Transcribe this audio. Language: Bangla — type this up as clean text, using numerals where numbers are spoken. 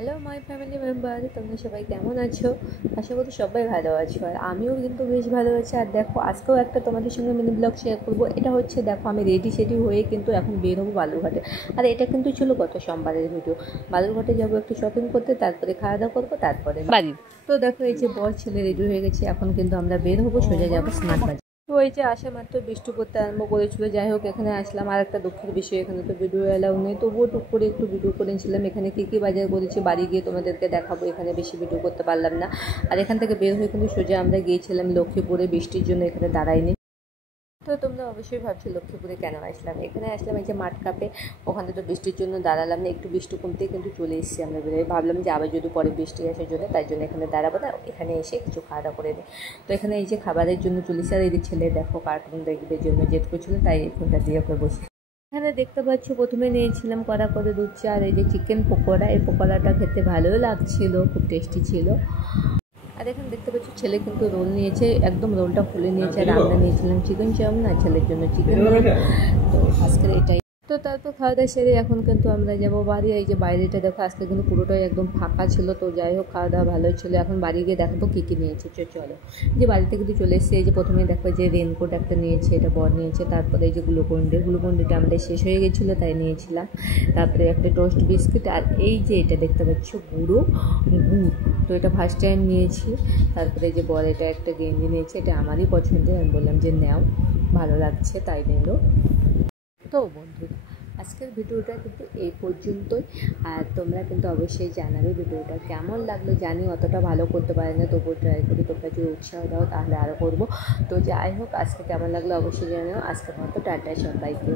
হ্যালো মাই ফ্যামিলি মেম্বার, তোমরা সবাই কেমন আছো? আশা করি সবাই ভালো আছো, আর আমিও কিন্তু বেশ ভালো আছি। আর দেখো, আজকেও একটা তোমাদের সঙ্গে মিনি ব্লগ শেয়ার করবো। এটা হচ্ছে, দেখো আমি রেডি সেডি হয়ে কিন্তু এখন বের হবো বালুরঘাটে। আর এটা কিন্তু ছিল গত সোমবারের ভিডিও। বালুরঘাটে যাবো একটু শপিং করতে, তারপরে খাওয়া দাওয়া করবো, তারপরে বাড়ি। তো দেখো, এই যে বর ছেলে রেডি হয়ে গেছে, এখন কিন্তু আমরা বের হবো, সোজা যাবো স্মার্ট বাজার। তো এই যে আসা মাত্র বৃষ্টি পড়তে আরম্ভ করেছিল। যাই হোক, এখানে আসলাম। আর একটা দুঃখের বিষয়, এখানে তো ভিডিও এলাও নেই, তবুও টুক করে একটু ভিডিও করেছিলাম। এখানে কী কী বাজার করেছি বাড়ি গিয়ে তোমাদেরকে দেখাবো। এখানে বেশি ভিডিও করতে পারলাম না। আর এখান থেকে বের হয়ে কিন্তু সোজা আমরা গিয়েছিলাম লক্ষ্মীপুরে, বৃষ্টির জন্য এখানে দাঁড়াইনি। তো তোমরা অবশ্যই ভাবছো লক্ষ্মীপুরে কেন আসলাম। এখানে আসলাম এই যে মাঠ কাপে, ওখানে তো বৃষ্টির জন্য দাঁড়ালাম না, একটু বৃষ্টি কমতে কিন্তু চলে এসেছি আমরা বেরোয়। ভাবলাম যে আবার যদি পরে বৃষ্টি আসে জন্য, তাই জন্য এখানে দাঁড়াবো না, এখানে এসে কিছু খাওয়া দাওয়া করে নিই। তো এখানে এই যে খাবারের জন্য চলেছি। আর এই যে ছেলে দেখো কার্টুন দেখবে জন্য জেদ করছিল, তাই ফোনটা দিয়ে করে বসে। এখানে দেখতে পাচ্ছ, প্রথমে নিয়েছিলাম কড়া করে দুধ চা, আর এই যে চিকেন পকোড়া। এই পকোড়াটা খেতে ভালোও লাগছিল, খুব টেস্টি ছিল। আর এখানে দেখতে পাচ্ছি ছেলে কিন্তু রোল নিয়েছে, একদম রোলটা খুলে নিয়েছে। আর আমরা নিয়েছিলাম চিকেন চাউমিন, আর ছেলের জন্য চিকেন রোল। তো আজকের এটাই। তো তারপর খাওয়া দাওয়া সেরে এখন কিন্তু আমরা যাবো বাড়ি। এই যে বাইরেটা দেখো, আজকে কিন্তু পুরোটাই একদম ফাঁকা ছিল। তো যাই হোক, খাওয়া দাওয়া ভালোই ছিল। এখন বাড়ি গিয়ে দেখাবো কী কী নিয়েছে। চলো, যে বাড়িতে কিন্তু চলে এসেছে। এই যে প্রথমেই দেখো যে রেনকোট একটা নিয়েছে, এটা বর নিয়েছে। তারপরে এই যে গ্লুকন্ডিটা আমাদের শেষ হয়ে গেছিলো, তাই নিয়েছিলাম। তারপরে একটা টোস্ট বিস্কিট, আর এই যে এটা দেখতে পাচ্ছ গুঁড়। তো এটা ফার্স্ট টাইম নিয়েছি। তারপরে এই যে বর এটা একটা গেঞ্জি নিয়েছে, এটা আমারই পছন্দের। আমি বললাম যে নাও, ভালো লাগছে, তাই নিল। তো বন্ধুরা, আজকের ভিডিওটা কিন্তু এই পর্যন্তই। আর তোমরা কিন্তু অবশ্যই জানাবে ভিডিওটা কেমন লাগলো। জানি অতটা ভালো করতে পারি না, তবুও ট্রাই করি। তোমরা যদি উৎসাহ দাও তাহলে আরও করবো। তো যাই হোক, আজকে কেমন লাগলো অবশ্যই জানিও। আজকের মতো টাটা সবাইকে।